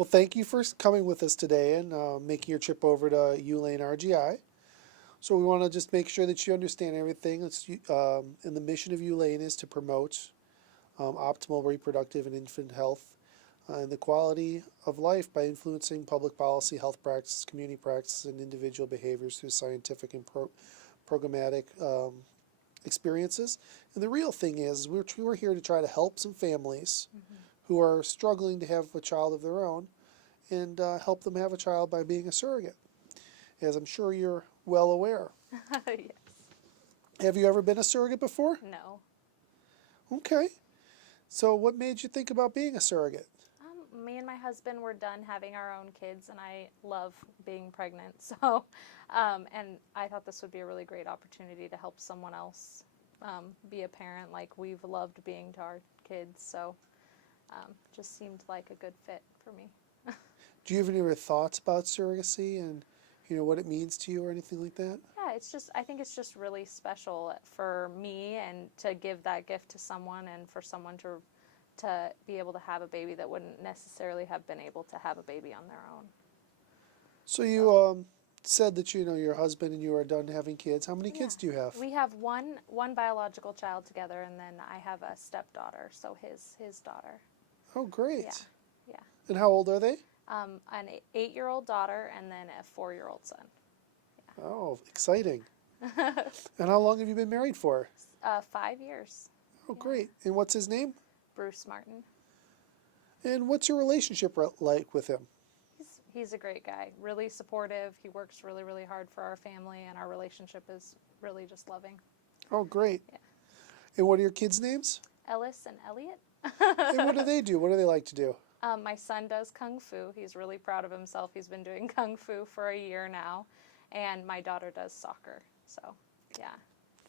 Well, thank you for coming with us today and making your trip over to ULane RGI. So we want to just make sure that you understand everything. And the mission of ULane is to promote optimal reproductive and infant health and the quality of life by influencing public policy, health practices, community practices, and individual behaviors through scientific and programmatic experiences. And the real thing is, we're here to try to help some families who are struggling to have a child of their own and help them have a child by being a surrogate, as I'm sure you're well aware. Yes. Have you ever been a surrogate before? No. Okay. So what made you think about being a surrogate? Me and my husband were done having our own kids, and I love being pregnant. So, and I thought this would be a really great opportunity to help someone else be a parent like we've loved being to our kids. So, just seemed like a good fit for me. Do you have any other thoughts about surrogacy and what it means to you or anything like that? Yeah, I think it's just really special for me and to give that gift to someone and for someone to be able to have a baby that wouldn't necessarily have been able to have a baby on their own. So you said that your husband and you are done having kids. How many kids do you have? We have one biological child together, and then I have a stepdaughter, so his daughter. Oh, great. Yeah. And how old are they? An 8-year-old daughter and then a 4-year-old son. Yeah. Oh, exciting. And how long have you been married for? 5 years. Oh, great. And what's his name? Bruce Martin. And what's your relationship like with him? He's a great guy. Really supportive. He works really, really hard for our family, and our relationship is really just loving. Oh, great. Yeah. And what are your kids' names? Ellis and Elliot. And what do they do? What do they like to do? My son does Kung Fu. He's really proud of himself. He's been doing Kung Fu for a year now. And my daughter does soccer. So, yeah.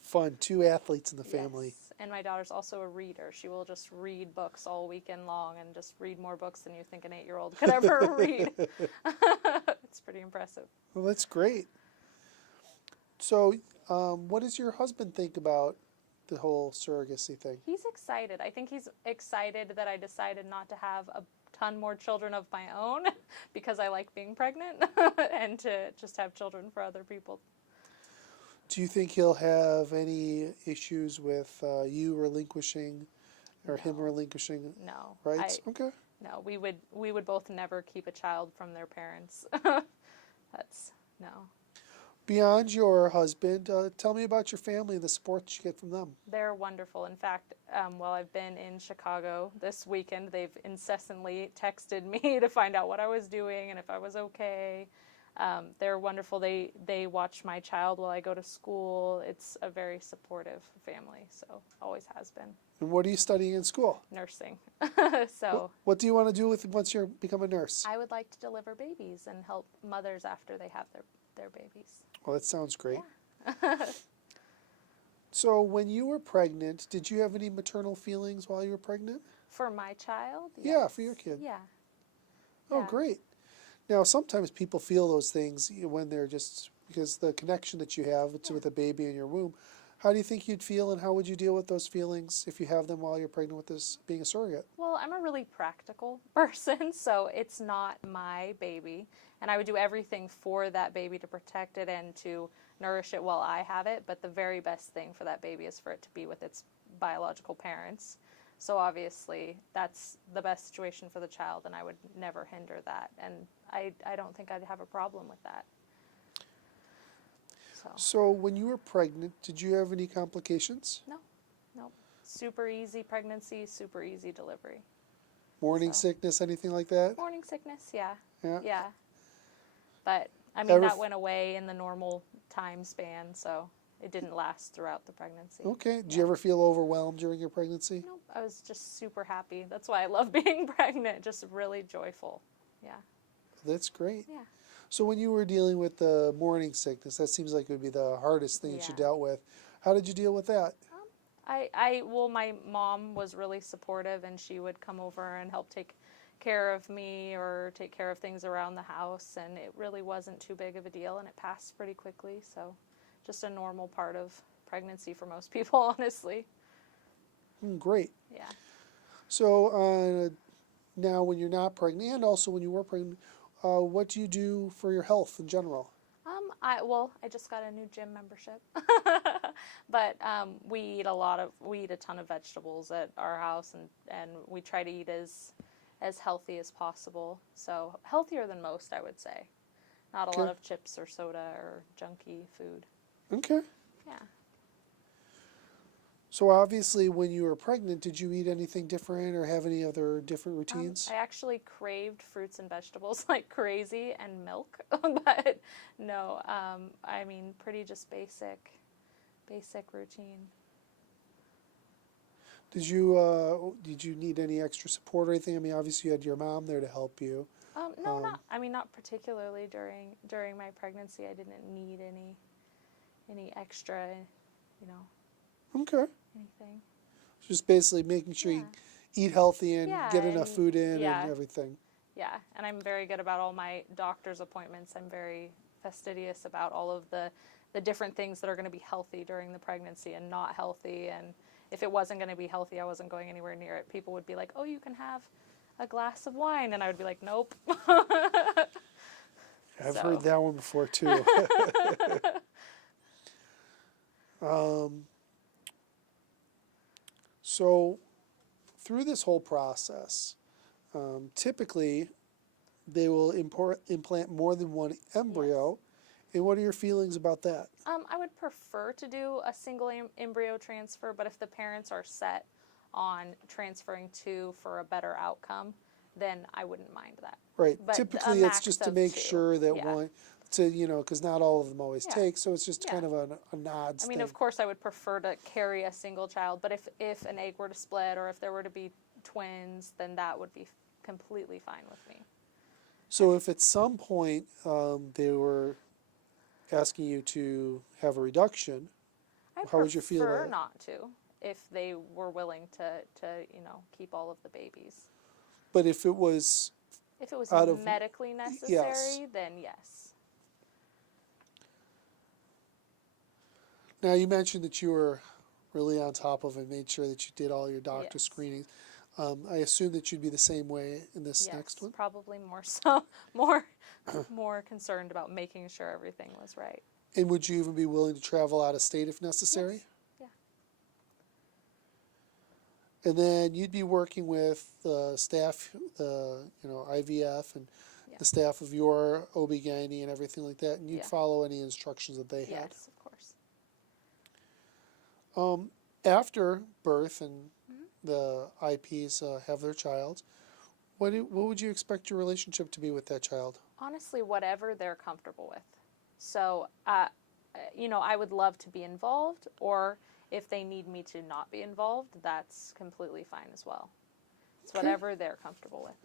Fun. 2 athletes in the family. Yes. And my daughter's also a reader. She will just read books all weekend long and just read more books than you think an 8-year-old could ever read. It's pretty impressive. Well, that's great. So, what does your husband think about the whole surrogacy thing? He's excited. I think he's excited that I decided not to have a ton more children of my own because I like being pregnant and to just have children for other people. Do you think he'll have any issues with you relinquishing or him relinquishing No. rights? Okay. No, we would both never keep a child from their parents. That's no. Beyond your husband, tell me about your family and the support you get from them. They're wonderful. In fact, while I've been in Chicago this weekend, they've incessantly texted me to find out what I was doing and if I was okay. They're wonderful. They watch my child while I go to school. It's a very supportive family, so always has been. And what are you studying in school? Nursing. So What do you want to do once you become a nurse? I would like to deliver babies and help mothers after they have their babies. Well, that sounds great. Yeah. So when you were pregnant, did you have any maternal feelings while you were pregnant? For my child? Yeah, Yes. for your kid. Yeah. Oh, Yeah. great. Now, sometimes people feel those things when they're just, because the connection that you have with a baby in your womb. How do you think you'd feel, and how would you deal with those feelings if you have them while you're pregnant with this, being a surrogate? Well, I'm a really practical person, so it's not my baby. And I would do everything for that baby to protect it and to nourish it while I have it. But the very best thing for that baby is for it to be with its biological parents. So obviously, that's the best situation for the child, and I would never hinder that. And I don't think I'd have a problem with that. So when you were pregnant, did you have any complications? No. Super easy pregnancy, super easy delivery. Morning sickness, anything like that? Morning sickness, yeah. Yeah. Yeah. But, I mean, that went away in the normal time span, so it didn't last throughout the pregnancy. Okay. Did you ever feel overwhelmed during your pregnancy? Nope. I was just super happy. That's why I love being pregnant. Just really joyful. Yeah. That's great. Yeah. So when you were dealing with the morning sickness, that seems like it would be the hardest thing that you Yeah. dealt with. How did you deal with that? Well, my mom was really supportive, and she would come over and help take care of me or take care of things around the house, and it really wasn't too big of a deal, and it passed pretty quickly. So just a normal part of pregnancy for most people, honestly. Great. Yeah. So on a now when you're not pregnant, and also when you were pregnant, what do you do for your health in general? I just got a new gym membership, but we eat a ton of vegetables at our house, and we try to eat as healthy as possible. So healthier than most, I would say. Not a lot Okay. of chips or soda or junky food. Okay. Yeah. So obviously, when you were pregnant, did you eat anything different or have any other different I routines? actually craved fruits and vegetables like crazy and milk, but no, I mean, pretty just basic routine. Did you need any extra support or anything? I mean, obviously you had your mom there to help you. No, Um, not. I mean, not particularly during my pregnancy. I didn't need any extra, you know, okay. anything. Just basically making sure you Yeah, eat healthy and yeah, get enough and food in and yeah, everything. yeah. And I'm very good about all my doctor's appointments. I'm very fastidious about all of the different things that are going to be healthy during the pregnancy and not healthy. And if it wasn't going to be healthy, I wasn't going anywhere near it. People would be like, "Oh, you can have a glass of wine," and I would be like, "Nope." I've heard So, that one before too. um, so through this whole process, typically they will implant more than one yes. embryo. And what are your feelings about that? I would prefer to do a single embryo transfer, but if the parents are set on transferring two for a better outcome, then I wouldn't mind that. Right. But a Typically, it's max just to of make two. sure that Yeah. one, to, because not all of them always Yeah. take, so it's just Yeah. kind of a nods I mean, thing. of course, I would prefer to carry a single child, but if an egg were to split or if there were to be twins, then that would be completely fine with me. So if at some point they were asking you to have a reduction, I how would you feel about prefer it? not to if they were willing to keep all of the babies. But if it was If it was out of, medically yes. necessary, then yes. Now you mentioned that you were really on top of it, made sure that you did all your doctor Yes. screenings. I assume that you'd be the same way in this next Yes. one. Probably more so, more, more concerned about making sure everything was right. And would you even be willing to travel out of state if necessary? Yes. Yeah. And then you'd be working with the staff, the IVF and Yeah. the staff of your OB-GYN and everything like that, and you'd Yeah. follow any instructions that they had. Yes, of course. After birth and Hmm. the IPs have their child, what would you expect your relationship to be with that child? Honestly, whatever they're comfortable with. So, I would love to be involved, or if they need me to not be involved, that's completely fine as well. It's Okay, whatever they're comfortable with.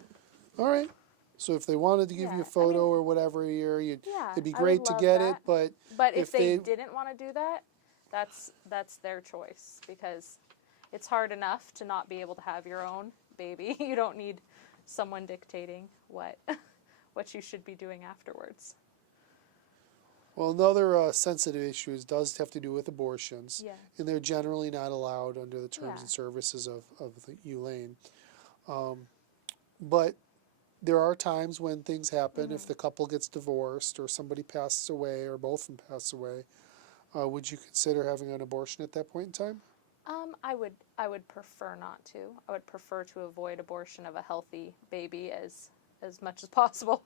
all right. So if they wanted to give you a Yeah, I photo mean, or whatever here, yeah, it'd be I would great to love get it, that. but But if if they they, didn't want to do that, that's their choice, because it's hard enough to not be able to have your own baby. You don't need someone dictating what what you should be doing afterwards. well, another sensitive issue does have to do with abortions, Yeah. and they're generally not allowed under the terms Yeah. and services of the ULANE. But there are times when things happen. If Hmm. the couple gets divorced or somebody passes away or both of them pass away, would you consider having an abortion at that point in time? I would prefer not to. I would prefer to avoid abortion of a healthy baby as much as possible.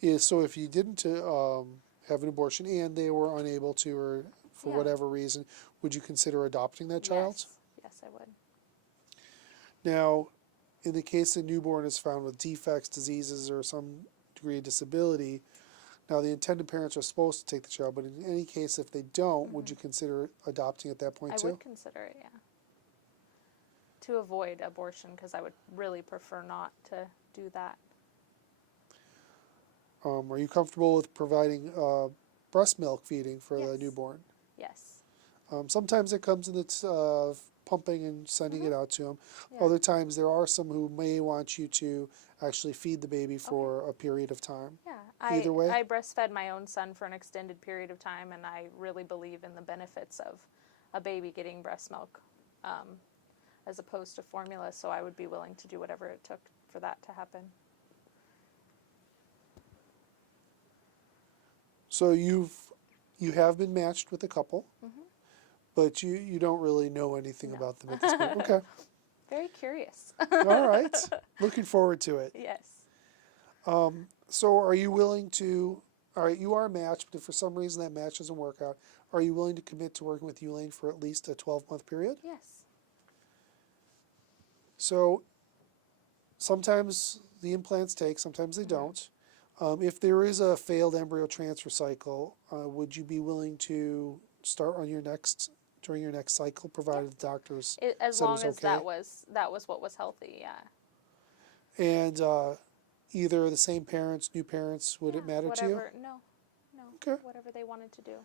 Yeah, so if you didn't have an abortion and they were unable to, or for Yeah. whatever reason, would you consider adopting that child? Yes. Yes, I would. Now, in the case a newborn is found with defects, diseases, or some degree of disability, now the intended parents are supposed to take the child, but in any case, if they don't, would Hmm. you consider adopting at that point I too? would consider it, yeah. To avoid abortion, because I would really prefer not to do that. Are you comfortable with providing breast milk feeding for the Yes. newborn? Yes. Sometimes it comes in its pumping and sending Hmm. it out to them. Yeah. Other times there are some who may want you to actually feed the baby Okay. for a period of time. Yeah. Either way? I breastfed my own son for an extended period of time, and I really believe in the benefits of a baby getting breast milk, as opposed to formula, so I would be willing to do whatever it took for that to happen. So you have been matched with a couple, but you don't really know anything No. about them at this point. Okay. Very curious. All right. Looking forward to it. Yes. So are you willing to, all right, you are matched, but if for some reason that match doesn't work out, are you willing to commit to working with Elaine for at least a 12-month period? Yes. So sometimes the implants take, sometimes they don't. If there is a failed embryo transfer cycle, would you be willing to start on during your next cycle, provided the doctors As said it long was as okay? that was what was healthy. Yeah. And either the same parents, new parents, would it Yeah, matter to you? whatever. No. No. Okay. Whatever they wanted to do.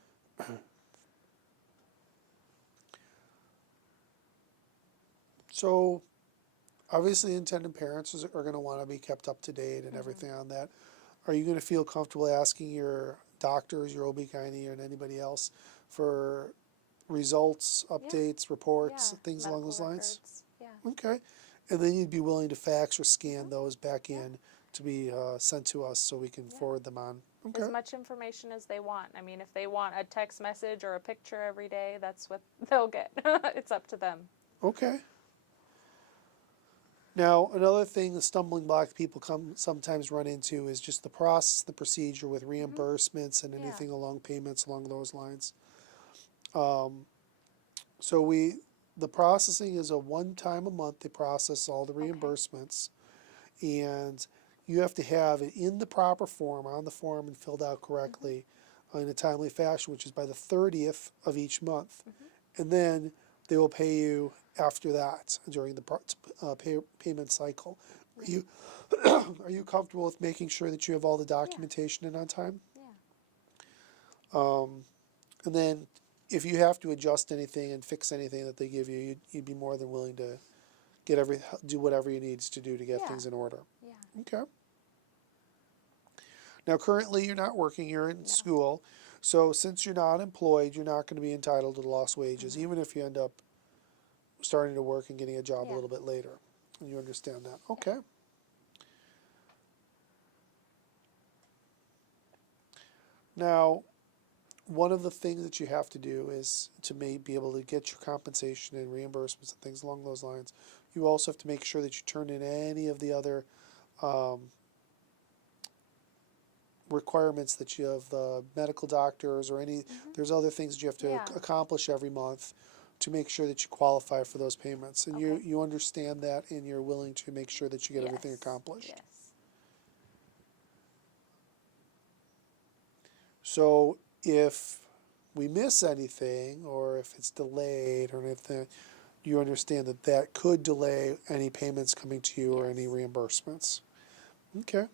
So obviously intended parents are going to want to be kept up to date and everything on that. Are you going to feel comfortable asking your doctors, your OB/GYN, and anybody else for results, updates, reports, Yeah. things along Medical those lines? records. Yeah. Okay. And then you'd be willing to fax or scan those back in to be sent to us so we can forward them on. Okay. As much information as they want. I mean, if they want a text message or a picture every day, that's what they'll get. It's up to them. Okay. Now, another thing, the stumbling block people sometimes run into is just the process, the procedure with reimbursements and anything along payments along those lines. So the processing is a one time a month. They process all the reimbursements, and you have to have it in the proper form, on the form, and filled out correctly in a timely fashion, which is by the 30th of each month. And then they will pay you after that during the payment cycle. Are you are you comfortable with making sure that you have all the documentation in on time? Yeah. And then if you have to adjust anything and fix anything that they give you, you'd be more than willing to do whatever you need to do to get things in order. Yeah. Okay. Now, currently, you're not working, you're in school. So since you're not employed, you're not going to be entitled to the lost wages, even if you end up starting to work and getting a job a little bit later. And you understand that. Okay. Now, one of the things that you have to do is to be able to get your compensation and reimbursements and things along those lines. You also have to make sure that you turn in any of the other requirements that you have, the medical doctors or any, there's other things that you have to accomplish every month to make sure that you qualify for those payments. And you understand that, and you're willing to make sure that you get everything accomplished. Yes. So if we miss anything, or if it's delayed or anything, you understand that that could delay any payments coming to you or any reimbursements. Okay.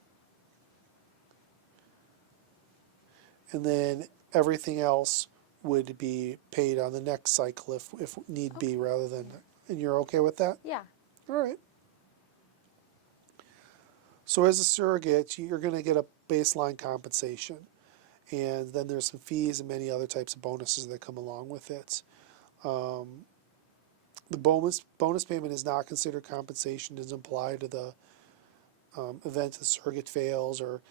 And then everything else would be paid on the next cycle if need be, rather than, and you're okay with that? Yeah. All right. So as a surrogate, you're going to get a baseline compensation. And then there's some fees and many other types of bonuses that come along with it. The bonus payment is not considered compensation. It doesn't apply to the event the surrogate fails or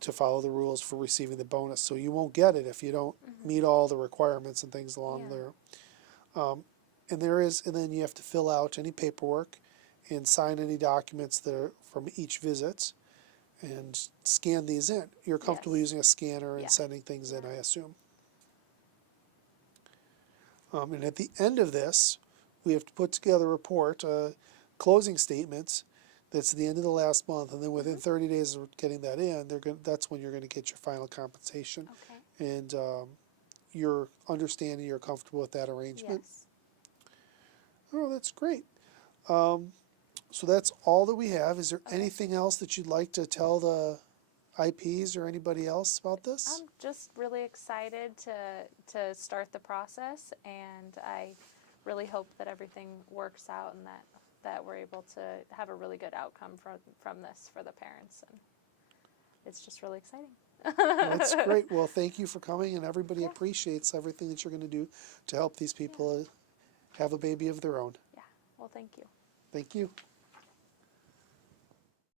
to follow the rules for receiving the bonus. So you won't get it if you don't meet all the requirements and things along there. And then you have to fill out any paperwork and sign any documents that are from each visit and scan these in. You're comfortable using a scanner and sending things in, I assume. And at the end of this, we have to put together a report, closing statements, that's the end of the last month, and then within 30 days of getting that in, that's when you're going to get your final compensation. Okay. And you're understanding, you're comfortable with that arrangement? Yes. Oh, that's great. So that's all that we have. Is there anything else that you'd like to tell the IPs or anybody else about this? I'm just really excited to start the process, and I really hope that everything works out and that we're able to have a really good outcome from this for the parents. And it's just really exciting. Well, that's great. Well, thank you for coming, and everybody appreciates everything that you're going to do to help these people have a baby of their own. Yeah. Well, thank you. Thank you.